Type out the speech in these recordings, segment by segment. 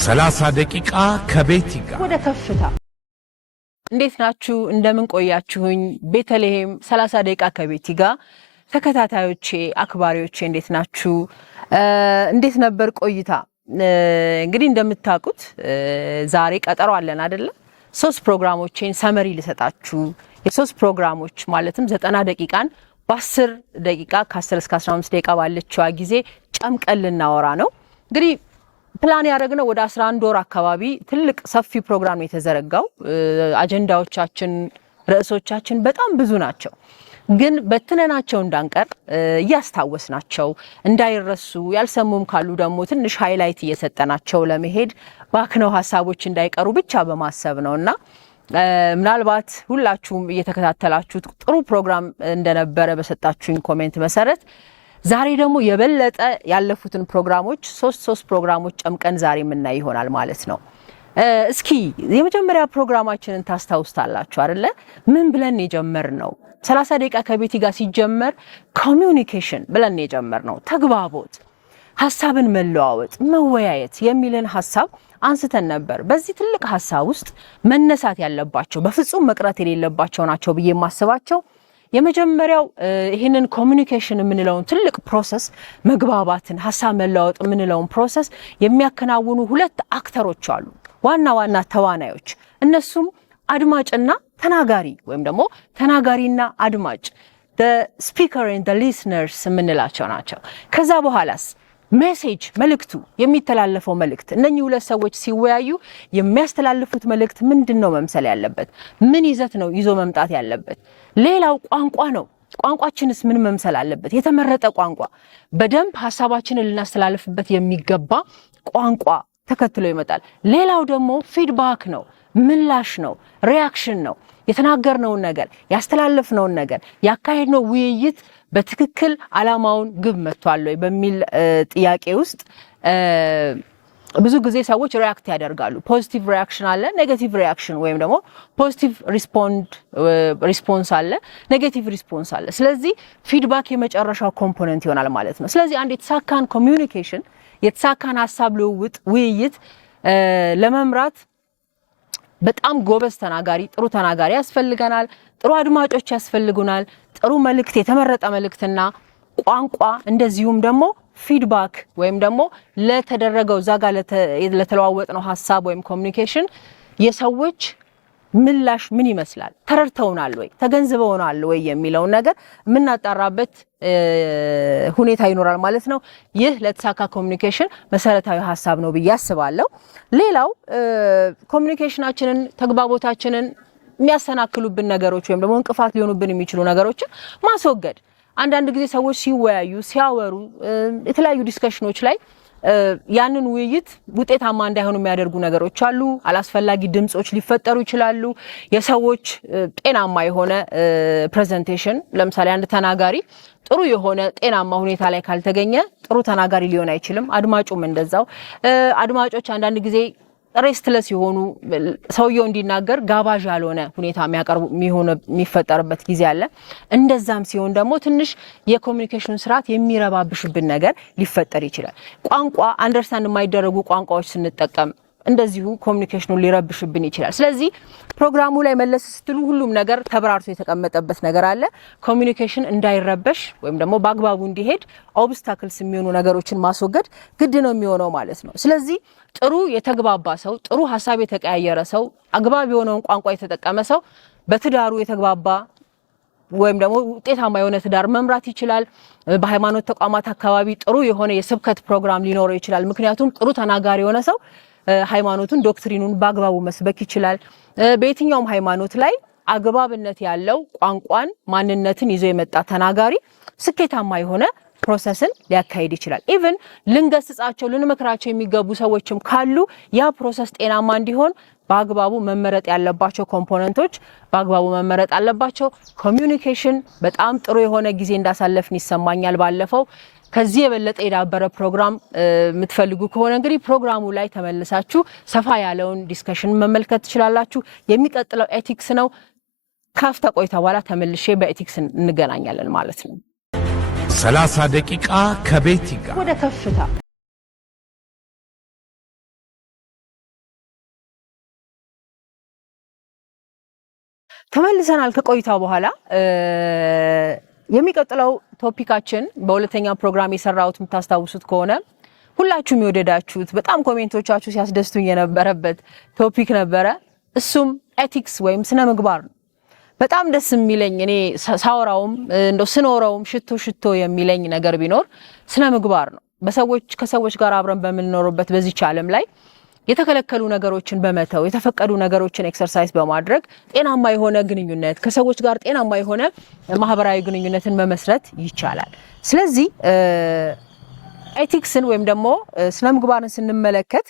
30 ደቂቃ ከቤቲ ጋር ወደ ከፍታ እንዴት ናችሁ? እንደምን ቆያችሁኝ? ቤተልሔም 30 ደቂቃ ከቤቲ ጋር ተከታታዮቼ አክባሪዎቼ እንዴት ናችሁ? እንዴት ነበር ቆይታ? እንግዲህ እንደምታውቁት ዛሬ ቀጠሮ አለን አይደለ? 3 ፕሮግራሞችን ሰመሪ ልሰጣችሁ። የ3 ፕሮግራሞች ማለትም 90 ደቂቃን በ10 ደቂቃ ከ10 እስከ 15 ደቂቃ ባለችው ጊዜ ጨምቀን ልናወራ ነው። እንግዲህ ፕላን ያደረግነው ወደ 11 ወር አካባቢ ትልቅ ሰፊ ፕሮግራም የተዘረጋው አጀንዳዎቻችን ርዕሶቻችን በጣም ብዙ ናቸው። ግን በትነናቸው እንዳንቀር እያስታወስናቸው እንዳይረሱ ያልሰሙም ካሉ ደግሞ ትንሽ ሃይላይት እየሰጠናቸው ለመሄድ ባክነው ሐሳቦች እንዳይቀሩ ብቻ በማሰብ ነውና ምናልባት ሁላችሁም እየተከታተላችሁት ጥሩ ፕሮግራም እንደነበረ በሰጣችሁኝ ኮሜንት መሰረት ዛሬ ደግሞ የበለጠ ያለፉትን ፕሮግራሞች 3 ፕሮግራሞች ጨምቀን ዛሬ የምናይ ይሆናል ማለት ነው። እስኪ የመጀመሪያ ፕሮግራማችንን ታስታውስታላችሁ አይደለ? ምን ብለን የጀመርነው? 30 ደቂቃ ከቤቲ ጋር ሲጀመር ኮሚዩኒኬሽን ብለን የጀመርነው ተግባቦት፣ ሐሳብን መለዋወጥ፣ መወያየት የሚልን ሐሳብ አንስተን ነበር። በዚህ ትልቅ ሐሳብ ውስጥ መነሳት ያለባቸው በፍጹም መቅረት የሌለባቸው ናቸው ብዬ የማስባቸው የመጀመሪያው ይህንን ኮሚዩኒኬሽን የምንለውን ትልቅ ፕሮሰስ መግባባትን ሐሳብ መለዋወጥ የምንለውን ፕሮሰስ የሚያከናውኑ 2 አክተሮች አሉ፣ ዋና ተዋናዮች። እነሱም አድማጭና ተናጋሪ ወይም ደግሞ ተናጋሪና አድማጭ the speaker and the listeners የምንላቸው ናቸው። ከዛ በኋላስ ሜሴጅ መልእክቱ የሚተላለፈው መልእክት እነኚህ 2 ሰዎች ሲወያዩ የሚያስተላልፉት መልእክት ምንድነው መምሰል ያለበት? ምን ይዘት ነው ይዞ መምጣት ያለበት? ሌላው ቋንቋ ነው። ቋንቋችንስ ምን መምሰል አለበት? የተመረጠ ቋንቋ በደንብ ሐሳባችንን ልናስተላልፍበት የሚገባ ቋንቋ ተከትሎ ይመጣል። ሌላው ደግሞ ፊድባክ ነው፣ ምላሽ ነው፣ ሪአክሽን ነው። የተናገርነውን ነገር ያስተላለፍነውን ነገር ያካሄድነው ውይይት በትክክል ዓላማውን ግብ መጥቷል ወይ በሚል ጥያቄ ውስጥ ብዙ ጊዜ ሰዎች ሪአክት ያደርጋሉ። ፖዚቲቭ ሪአክሽን አለ፣ ኔጌቲቭ ሪአክሽን ወይም ደግሞ ፖዚቲቭ ሪስፖንስ አለ፣ ኔጌቲቭ ሪስፖንስ አለ። ስለዚህ ፊድባክ የመጨረሻው ኮምፖነንት ይሆናል ማለት ነው። ስለዚህ አንድ የተሳካን ኮሚዩኒኬሽን የተሳካን ሐሳብ ልውውጥ ውይይት ለመምራት በጣም ጎበዝ ተናጋሪ፣ ጥሩ ተናጋሪ ያስፈልገናል። ጥሩ አድማጮች ያስፈልጉናል። ጥሩ መልእክት፣ የተመረጠ መልእክትና ቋንቋ እንደዚሁም ደግሞ ፊድባክ ወይም ደግሞ ለተደረገው ዛጋ ለተለዋወጥነው ሐሳብ ወይም ኮሚዩኒኬሽን የሰዎች ምላሽ ምን ይመስላል፣ ተረድተውናል ወይ ተገንዝበውናል ወይ የሚለው ነገር የምናጣራበት ሁኔታ ይኖራል ማለት ነው። ይህ ለተሳካ ኮሚዩኒኬሽን መሰረታዊ ሐሳብ ነው ብዬ አስባለሁ። ሌላው ኮሚዩኒኬሽናችንን ተግባቦታችንን የሚያሰናክሉብን ነገሮች ወይም ደግሞ እንቅፋት ሊሆኑብን የሚችሉ ነገሮችን ማስወገድ። አንዳንድ ጊዜ ሰዎች ሲወያዩ ሲያወሩ የተለያዩ ዲስከሽኖች ላይ ያንን ውይይት ውጤታማ እንዳይሆኑ የሚያደርጉ ነገሮች አሉ። አላስፈላጊ ድምጾች ሊፈጠሩ ይችላሉ። የሰዎች ጤናማ የሆነ ፕሬዘንቴሽን፣ ለምሳሌ አንድ ተናጋሪ ጥሩ የሆነ ጤናማ ሁኔታ ላይ ካልተገኘ ጥሩ ተናጋሪ ሊሆን አይችልም። አድማጩም እንደዛው። አድማጮች አንዳንድ ጊዜ ሬስትለስ የሆኑ ሰውየው እንዲናገር ጋባዥ ያልሆነ ሁኔታ የሚፈጠርበት ጊዜ አለ። እንደዛም ሲሆን ደግሞ ትንሽ የኮሚዩኒኬሽን ስርዓት የሚረባብሽብን ነገር ሊፈጠር ይችላል። ቋንቋ አንደርስታንድ የማይደረጉ ቋንቋዎች ስንጠቀም እንደዚሁ ኮሚዩኒኬሽኑን ሊረብሽብን ይችላል። ስለዚህ ፕሮግራሙ ላይ መለስ ስትሉ ሁሉም ነገር ተብራርቶ የተቀመጠበት ነገር አለ። ኮሚዩኒኬሽን እንዳይረበሽ ወይም ደግሞ በአግባቡ እንዲሄድ ኦብስታክልስ የሚሆኑ ነገሮችን ማስወገድ ግድ ነው የሚሆነው ማለት ነው። ስለዚህ ጥሩ የተግባባ ሰው፣ ጥሩ ሐሳብ የተቀያየረ ሰው፣ አግባብ የሆነውን ቋንቋ የተጠቀመ ሰው በትዳሩ የተግባባ ወይም ደግሞ ውጤታማ የሆነ ትዳር መምራት ይችላል። በሃይማኖት ተቋማት አካባቢ ጥሩ የሆነ የስብከት ፕሮግራም ሊኖረው ይችላል። ምክንያቱም ጥሩ ተናጋሪ የሆነ ሰው ሃይማኖቱን ዶክትሪኑን በአግባቡ መስበክ ይችላል። በየትኛውም ሃይማኖት ላይ አግባብነት ያለው ቋንቋን ማንነትን ይዞ የመጣ ተናጋሪ ስኬታማ የሆነ ፕሮሰስን ሊያካሂድ ይችላል። ኢቭን ልንገስጻቸው ልንመክራቸው የሚገቡ ሰዎችም ካሉ ያ ፕሮሰስ ጤናማ እንዲሆን በአግባቡ መመረጥ ያለባቸው ኮምፖነንቶች በአግባቡ መመረጥ አለባቸው። ኮሚዩኒኬሽን በጣም ጥሩ የሆነ ጊዜ እንዳሳለፍን ይሰማኛል። ባለፈው ከዚህ የበለጠ የዳበረ ፕሮግራም የምትፈልጉ ከሆነ እንግዲህ ፕሮግራሙ ላይ ተመልሳችሁ ሰፋ ያለውን ዲስከሽን መመልከት ትችላላችሁ። የሚቀጥለው ኤቲክስ ነው። ካፍታ ቆይታ በኋላ ተመልሼ በኤቲክስ እንገናኛለን ማለት ነው። 30 ደቂቃ ከቤቲ ጋር ወደ ከፍታ ተመልሰናል ከቆይታ በኋላ የሚቀጥለው ቶፒካችን በሁለተኛው ፕሮግራም የሰራሁት የምታስታውሱት ከሆነ ሁላችሁም የወደዳችሁት በጣም ኮሜንቶቻችሁ ሲያስደስቱኝ የነበረበት ቶፒክ ነበረ። እሱም ኤቲክስ ወይም ስነ ምግባር ነው። በጣም ደስ የሚለኝ እኔ ሳወራውም እንደው ስኖረውም ሽቶ የሚለኝ ነገር ቢኖር ስነ ምግባር ነው። ከሰዎች ጋር አብረን በምንኖርበት በዚች ዓለም ላይ የተከለከሉ ነገሮችን በመተው የተፈቀዱ ነገሮችን ኤክሰርሳይዝ በማድረግ ጤናማ የሆነ ግንኙነት ከሰዎች ጋር ጤናማ የሆነ ማህበራዊ ግንኙነትን መመስረት ይቻላል። ስለዚህ ኤቲክስን ወይም ደግሞ ስነ ምግባርን ስንመለከት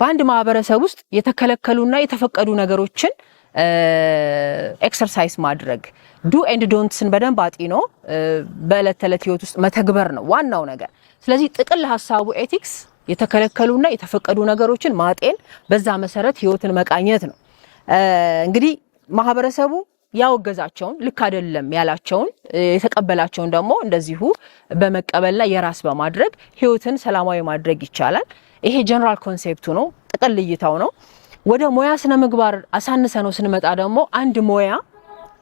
በአንድ ማህበረሰብ ውስጥ የተከለከሉና የተፈቀዱ ነገሮችን ኤክሰርሳይዝ ማድረግ ዱ ኤንድ ዶንትስን በደንብ አጢኖ በዕለት ተዕለት ህይወት ውስጥ መተግበር ነው ዋናው ነገር። ስለዚህ ጥቅል ሐሳቡ ኤቲክስ የተከለከሉና የተፈቀዱ ነገሮችን ማጤን በዛ መሰረት ህይወትን መቃኘት ነው። እንግዲህ ማህበረሰቡ ያወገዛቸውን ልክ አይደለም ያላቸውን የተቀበላቸውን ደግሞ እንደዚሁ በመቀበልና የራስ በማድረግ ህይወትን ሰላማዊ ማድረግ ይቻላል። ይሄ ጀነራል ኮንሴፕቱ ነው፣ ጥቅል እይታው ነው። ወደ ሙያ ስነ ምግባር አሳንሰ ነው ስንመጣ ደግሞ አንድ ሙያ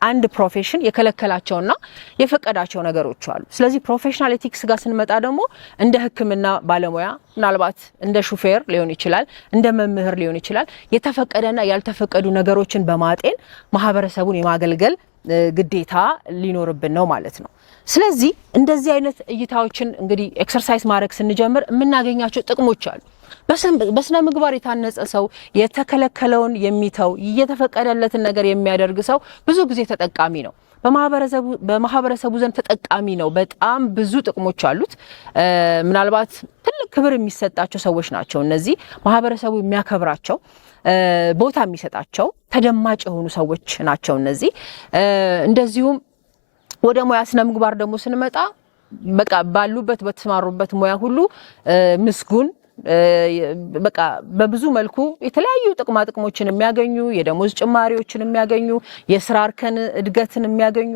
አንድ ፕሮፌሽን የከለከላቸውና የፈቀዳቸው ነገሮች አሉ። ስለዚህ ፕሮፌሽናል ኤቲክስ ጋር ስንመጣ ደግሞ እንደ ሕክምና ባለሙያ ምናልባት እንደ ሹፌር ሊሆን ይችላል፣ እንደ መምህር ሊሆን ይችላል። የተፈቀደና ያልተፈቀዱ ነገሮችን በማጤን ማህበረሰቡን የማገልገል ግዴታ ሊኖርብን ነው ማለት ነው። ስለዚህ እንደዚህ አይነት እይታዎችን እንግዲህ ኤክሰርሳይዝ ማድረግ ስንጀምር የምናገኛቸው ጥቅሞች አሉ። በስነ ምግባር የታነጸ ሰው የተከለከለውን የሚተው እየተፈቀደለትን ነገር የሚያደርግ ሰው ብዙ ጊዜ ተጠቃሚ ነው። በማህበረሰቡ ዘንድ ተጠቃሚ ነው። በጣም ብዙ ጥቅሞች አሉት። ምናልባት ትልቅ ክብር የሚሰጣቸው ሰዎች ናቸው እነዚህ። ማህበረሰቡ የሚያከብራቸው ቦታ የሚሰጣቸው ተደማጭ የሆኑ ሰዎች ናቸው እነዚህ። እንደዚሁም ወደ ሙያ ስነ ምግባር ደግሞ ስንመጣ በቃ ባሉበት በተሰማሩበት ሙያ ሁሉ ምስጉን በቃ በብዙ መልኩ የተለያዩ ጥቅማ ጥቅሞችን የሚያገኙ የደሞዝ ጭማሪዎችን የሚያገኙ የስራ እርከን እድገትን የሚያገኙ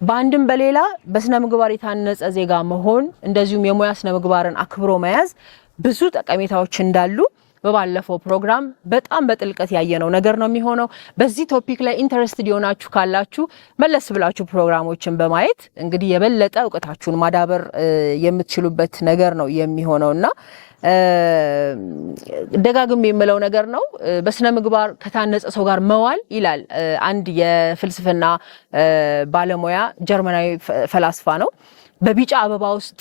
በአንድም በሌላ በስነ ምግባር የታነጸ ዜጋ መሆን እንደዚሁም የሙያ ስነ ምግባርን አክብሮ መያዝ ብዙ ጠቀሜታዎች እንዳሉ በባለፈው ፕሮግራም በጣም በጥልቀት ያየነው ነገር ነው የሚሆነው። በዚህ ቶፒክ ላይ ኢንተረስትድ የሆናችሁ ካላችሁ መለስ ብላችሁ ፕሮግራሞችን በማየት እንግዲህ የበለጠ እውቀታችሁን ማዳበር የምትችሉበት ነገር ነው የሚሆነውና ደጋግም የምለው ነገር ነው። በስነ ምግባር ከታነጸ ሰው ጋር መዋል ይላል አንድ የፍልስፍና ባለሙያ ጀርመናዊ ፈላስፋ ነው። በቢጫ አበባ ውስጥ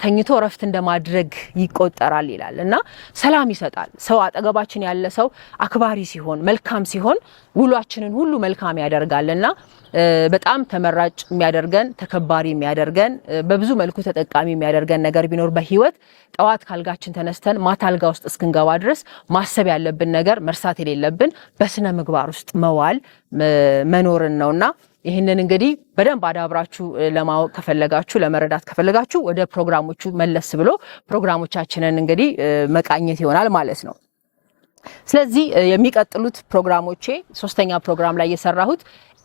ተኝቶ ረፍት እንደማድረግ ይቆጠራል ይላል እና ሰላም ይሰጣል። ሰው አጠገባችን ያለ ሰው አክባሪ ሲሆን መልካም ሲሆን ውሏችንን ሁሉ መልካም ያደርጋልና በጣም ተመራጭ የሚያደርገን ተከባሪ የሚያደርገን በብዙ መልኩ ተጠቃሚ የሚያደርገን ነገር ቢኖር በህይወት ጠዋት ካልጋችን ተነስተን ማታ አልጋ ውስጥ እስክንገባ ድረስ ማሰብ ያለብን ነገር መርሳት የሌለብን በስነ ምግባር ውስጥ መዋል መኖርን ነውና ይህንን እንግዲህ በደንብ አዳብራችሁ ለማወቅ ከፈለጋችሁ ለመረዳት ከፈለጋችሁ ወደ ፕሮግራሞቹ መለስ ብሎ ፕሮግራሞቻችንን እንግዲህ መቃኘት ይሆናል ማለት ነው። ስለዚህ የሚቀጥሉት ፕሮግራሞቼ ሶስተኛ ፕሮግራም ላይ የሰራሁት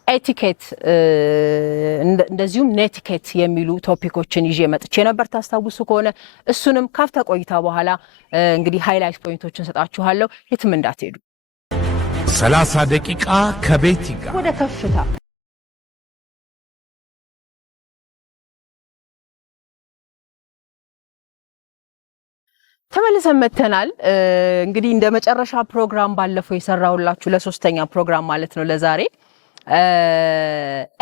ኤቲኬት እንደዚሁም ኔቲኬት የሚሉ ቶፒኮችን ይዤ መጥቼ ነበር ታስታውሱ ከሆነ እሱንም ካፍታ ቆይታ በኋላ እንግዲህ ሃይላይት ፖይንቶችን ሰጣችኋለሁ። የትም እንዳትሄዱ። 30 ደቂቃ ከቤቲ ጋር ወደ ከፍታ ተመልሰን መተናል። እንግዲህ እንደ መጨረሻ ፕሮግራም ባለፈው የሰራሁላችሁ ለሶስተኛ ፕሮግራም ማለት ነው ለዛሬ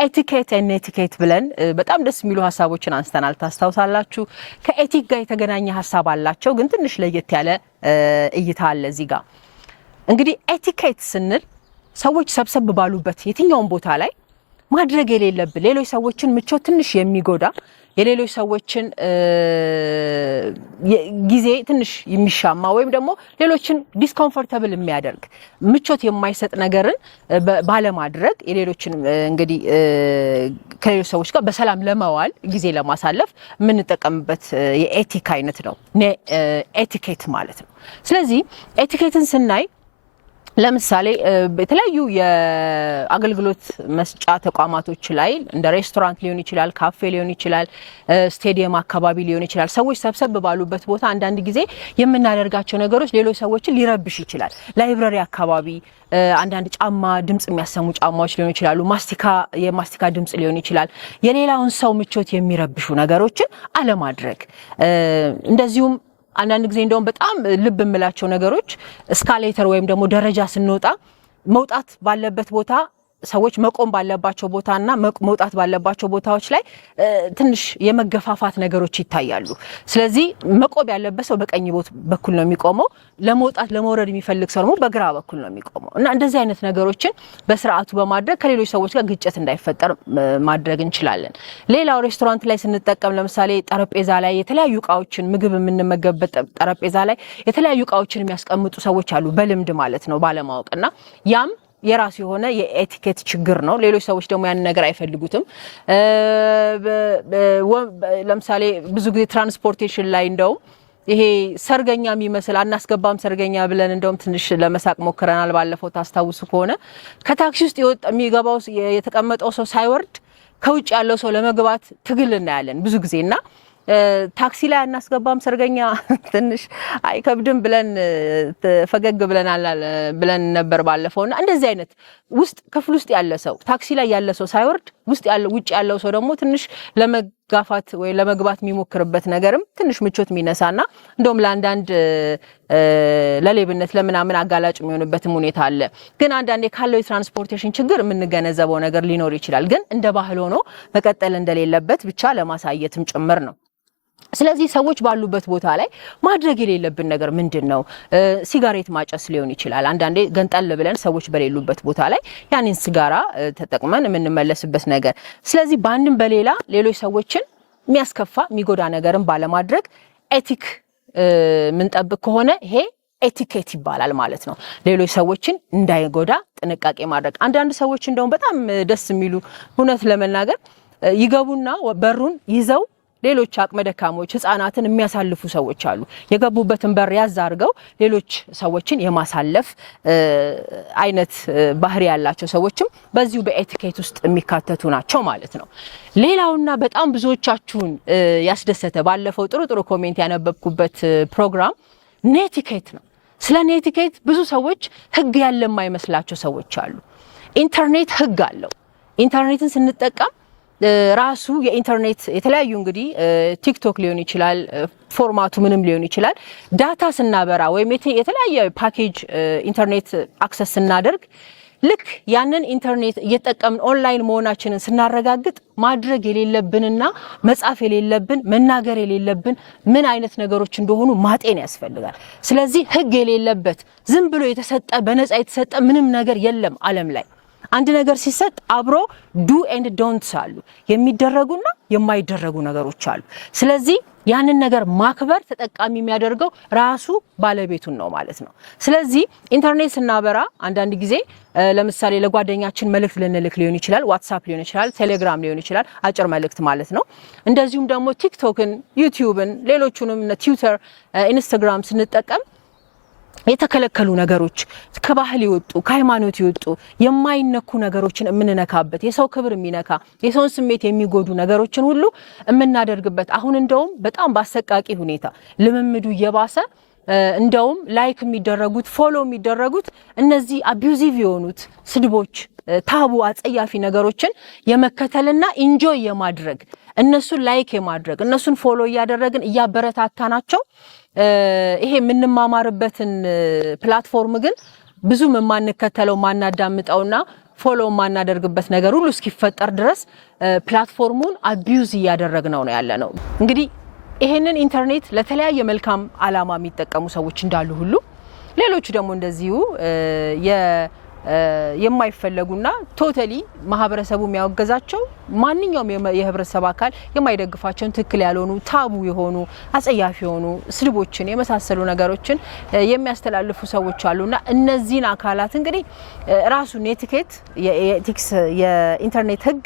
ኤቲኬት እና ኔቲኬት ብለን በጣም ደስ የሚሉ ሀሳቦችን አንስተናል። ታስታውሳላችሁ። ከኤቲክ ጋር የተገናኘ ሀሳብ አላቸው፣ ግን ትንሽ ለየት ያለ እይታ አለ እዚህ ጋር። እንግዲህ ኤቲኬት ስንል ሰዎች ሰብሰብ ባሉበት የትኛውን ቦታ ላይ ማድረግ የሌለብን ሌሎች ሰዎችን ምቾት ትንሽ የሚጎዳ የሌሎች ሰዎችን ጊዜ ትንሽ የሚሻማ ወይም ደግሞ ሌሎችን ዲስኮምፎርታብል የሚያደርግ ምቾት የማይሰጥ ነገርን ባለማድረግ የሌሎችን እንግዲህ ከሌሎች ሰዎች ጋር በሰላም ለመዋል ጊዜ ለማሳለፍ የምንጠቀምበት የኤቲክ አይነት ነው ኤቲኬት ማለት ነው። ስለዚህ ኤቲኬትን ስናይ ለምሳሌ በተለያዩ የአገልግሎት መስጫ ተቋማቶች ላይ እንደ ሬስቶራንት ሊሆን ይችላል፣ ካፌ ሊሆን ይችላል፣ ስቴዲየም አካባቢ ሊሆን ይችላል። ሰዎች ሰብሰብ ባሉበት ቦታ አንዳንድ ጊዜ የምናደርጋቸው ነገሮች ሌሎች ሰዎችን ሊረብሽ ይችላል። ላይብረሪ አካባቢ አንዳንድ ጫማ ድምጽ የሚያሰሙ ጫማዎች ሊሆኑ ይችላሉ። የማስቲካ ድምጽ ሊሆን ይችላል። የሌላውን ሰው ምቾት የሚረብሹ ነገሮችን አለማድረግ እንደዚሁም አንዳንድ ጊዜ እንደውም በጣም ልብ የምላቸው ነገሮች እስካሌተር ወይም ደግሞ ደረጃ ስንወጣ መውጣት ባለበት ቦታ ሰዎች መቆም ባለባቸው ቦታና መውጣት ባለባቸው ቦታዎች ላይ ትንሽ የመገፋፋት ነገሮች ይታያሉ። ስለዚህ መቆም ያለበት ሰው በቀኝ በኩል ነው የሚቆመው፣ ለመውጣት ለመውረድ የሚፈልግ ሰው ደግሞ በግራ በኩል ነው የሚቆመው እና እንደዚህ አይነት ነገሮችን በስርዓቱ በማድረግ ከሌሎች ሰዎች ጋር ግጭት እንዳይፈጠር ማድረግ እንችላለን። ሌላው ሬስቶራንት ላይ ስንጠቀም ለምሳሌ ጠረጴዛ ላይ የተለያዩ እቃዎችን ምግብ የምንመገብበት ጠረጴዛ ላይ የተለያዩ እቃዎችን የሚያስቀምጡ ሰዎች አሉ፣ በልምድ ማለት ነው ባለማወቅና ያም የራሱ የሆነ የኤቲኬት ችግር ነው። ሌሎች ሰዎች ደግሞ ያን ነገር አይፈልጉትም። ለምሳሌ ብዙ ጊዜ ትራንስፖርቴሽን ላይ እንደውም ይሄ ሰርገኛ የሚመስል አናስገባም ሰርገኛ ብለን እንደውም ትንሽ ለመሳቅ ሞክረናል። ባለፈው ታስታውሱ ከሆነ ከታክሲ ውስጥ የሚገባው የተቀመጠው ሰው ሳይወርድ ከውጭ ያለው ሰው ለመግባት ትግል እናያለን ብዙ ጊዜና ታክሲ ላይ አናስገባም ሰርገኛ ትንሽ አይከብድም ብለን ፈገግ ብለን ነበር ባለፈውና እንደዚህ አይነት ውስጥ ክፍል ውስጥ ያለ ሰው ታክሲ ላይ ያለ ሰው ሳይወርድ ውጭ ያለው ሰው ደግሞ ትንሽ ለመጋፋት ወይ ለመግባት የሚሞክርበት ነገርም ትንሽ ምቾት የሚነሳና እንደውም ለአንዳንድ ለሌብነት ለምናምን አጋላጭ የሚሆንበትም ሁኔታ አለ። ግን አንዳንዴ ካለው የትራንስፖርቴሽን ችግር የምንገነዘበው ነገር ሊኖር ይችላል። ግን እንደ ባህል ሆኖ መቀጠል እንደሌለበት ብቻ ለማሳየትም ጭምር ነው። ስለዚህ ሰዎች ባሉበት ቦታ ላይ ማድረግ የሌለብን ነገር ምንድነው? ሲጋሬት ማጨስ ሊሆን ይችላል። አንዳንዴ ገንጠል ብለን ሰዎች በሌሉበት ቦታ ላይ ያንን ሲጋራ ተጠቅመን የምንመለስበት ነገር። ስለዚህ ባንድም በሌላ ሌሎች ሰዎችን የሚያስከፋ የሚጎዳ ነገርን ባለማድረግ ኤቲክ ምንጠብቅ ከሆነ ይሄ ኤቲኬት ይባላል ማለት ነው። ሌሎች ሰዎችን እንዳይጎዳ ጥንቃቄ ማድረግ። አንዳንድ ሰዎች እንደውም በጣም ደስ የሚሉ እውነት ለመናገር ይገቡና በሩን ይዘው ሌሎች አቅመ ደካሞች ህፃናትን የሚያሳልፉ ሰዎች አሉ። የገቡበትን በር ያዝ አድርገው ሌሎች ሰዎችን የማሳለፍ አይነት ባህሪ ያላቸው ሰዎችም በዚሁ በኤቲኬት ውስጥ የሚካተቱ ናቸው ማለት ነው። ሌላውና በጣም ብዙዎቻችሁን ያስደሰተ ባለፈው ጥሩ ኮሜንት ያነበብኩበት ፕሮግራም ኔቲኬት ነው። ስለ ኔቲኬት ብዙ ሰዎች ህግ ያለ የማይመስላቸው ሰዎች አሉ። ኢንተርኔት ህግ አለው። ኢንተርኔትን ስንጠቀም ራሱ የኢንተርኔት የተለያዩ እንግዲህ ቲክቶክ ሊሆን ይችላል፣ ፎርማቱ ምንም ሊሆን ይችላል። ዳታ ስናበራ ወይም የተለያየ ፓኬጅ ኢንተርኔት አክሰስ ስናደርግ ልክ ያንን ኢንተርኔት እየተጠቀምን ኦንላይን መሆናችንን ስናረጋግጥ ማድረግ የሌለብንና መጻፍ የሌለብን መናገር የሌለብን ምን አይነት ነገሮች እንደሆኑ ማጤን ያስፈልጋል። ስለዚህ ህግ የሌለበት ዝም ብሎ የተሰጠ በነፃ የተሰጠ ምንም ነገር የለም ዓለም ላይ። አንድ ነገር ሲሰጥ አብሮ ዱ ኤንድ ዶንትስ አሉ፣ የሚደረጉና የማይደረጉ ነገሮች አሉ። ስለዚህ ያንን ነገር ማክበር ተጠቃሚ የሚያደርገው ራሱ ባለቤቱን ነው ማለት ነው። ስለዚህ ኢንተርኔት ስናበራ አንዳንድ ጊዜ ለምሳሌ ለጓደኛችን መልእክት ልንልክ ሊሆን ይችላል፣ ዋትስአፕ ሊሆን ይችላል፣ ቴሌግራም ሊሆን ይችላል፣ አጭር መልእክት ማለት ነው። እንደዚሁም ደግሞ ቲክቶክን፣ ዩቲዩብን፣ ሌሎቹንም ትዊተር፣ ኢንስታግራም ስንጠቀም የተከለከሉ ነገሮች ከባህል ይወጡ ከሃይማኖት ይወጡ የማይነኩ ነገሮችን የምንነካበት የሰው ክብር የሚነካ የሰውን ስሜት የሚጎዱ ነገሮችን ሁሉ የምናደርግበት አሁን እንደውም በጣም ባሰቃቂ ሁኔታ ልምምዱ እየባሰ እንደውም ላይክ የሚደረጉት ፎሎ የሚደረጉት እነዚህ አቢዩዚቭ የሆኑት ስድቦች ታቡ አጸያፊ ነገሮችን የመከተልና ኢንጆይ የማድረግ እነሱን ላይክ የማድረግ እነሱን ፎሎ እያደረግን እያበረታታናቸው ይሄ የምንማማርበትን ፕላትፎርም ግን ብዙም የማንከተለው ማናዳምጠውና ፎሎ ማናደርግበት ነገር ሁሉ እስኪፈጠር ድረስ ፕላትፎርሙን አቢዩዝ እያደረግነው ነው ያለነው። እንግዲህ ይሄንን ኢንተርኔት ለተለያየ መልካም ዓላማ የሚጠቀሙ ሰዎች እንዳሉ ሁሉ ሌሎቹ ደግሞ እንደዚሁ የማይፈለጉና ቶታሊ ማህበረሰቡ የሚያወገዛቸው ማንኛውም የህብረተሰብ አካል የማይደግፋቸውን ትክክል ያልሆኑ ታቡ የሆኑ አጸያፊ የሆኑ ስድቦችን የመሳሰሉ ነገሮችን የሚያስተላልፉ ሰዎች አሉና እነዚህን አካላት እንግዲህ ራሱ ኔቲኬት የኤቲክስ የኢንተርኔት ህግ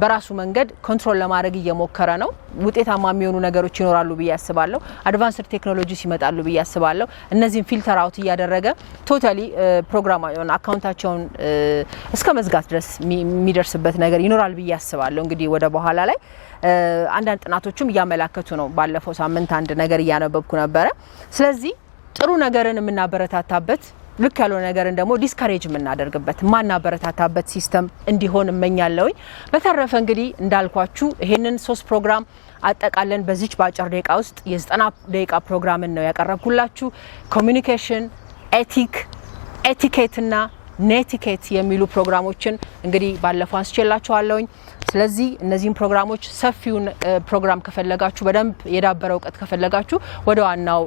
በራሱ መንገድ ኮንትሮል ለማድረግ እየሞከረ ነው ውጤታማ የሚሆኑ ነገሮች ይኖራሉ ብዬ አስባለሁ አድቫንስድ ቴክኖሎጂስ ይመጣሉ ብዬ አስባለሁ እነዚህን ፊልተር አውት ያደረገ ቶታሊ ፕሮግራማቸውን አካውንታቸውን እስከ መዝጋት ድረስ የሚደርስበት ነገር ይኖራል ብዬ አስባለሁ እንግዲህ ወደ በኋላ ላይ አንዳንድ ጥናቶችም ያመላከቱ ነው ባለፈው ሳምንት አንድ ነገር ያነበብኩ ነበር ስለዚህ ጥሩ ነገርን የምናበረታታበት ልክ ያለው ነገርን ደግሞ ዲስካሬጅ የምናደርግበት ማናበረታታበት ሲስተም እንዲሆን እመኛለሁኝ በተረፈ እንግዲህ እንዳልኳችሁ ይሄንን 3 ፕሮግራም አጠቃለን በዚች ባጭር ደቂቃ ውስጥ የ90 ደቂቃ ፕሮግራምን ነው ያቀረብኩላችሁ ኮሚኒኬሽን ኤቲኬት እና ኔቲኬት የሚሉ ፕሮግራሞችን እንግዲህ ባለፈው አንስቼላችኋለሁኝ ስለዚህ እነዚህን ፕሮግራሞች ሰፊውን ፕሮግራም ከፈለጋችሁ በደንብ የዳበረ ዕውቀት ከፈለጋችሁ ወደ ዋናው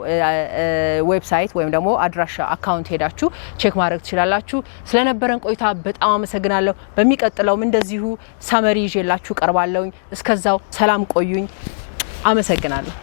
ዌብሳይት ወይም ደግሞ አድራሻ አካውንት ሄዳችሁ ቼክ ማድረግ ትችላላችሁ ስለነበረን ቆይታ በጣም አመሰግናለሁ በሚቀጥለውም እንደዚሁ ሳመሪ ይዤላችሁ ቀርባለሁኝ እስከዛው ሰላም ቆዩኝ አመሰግናለሁ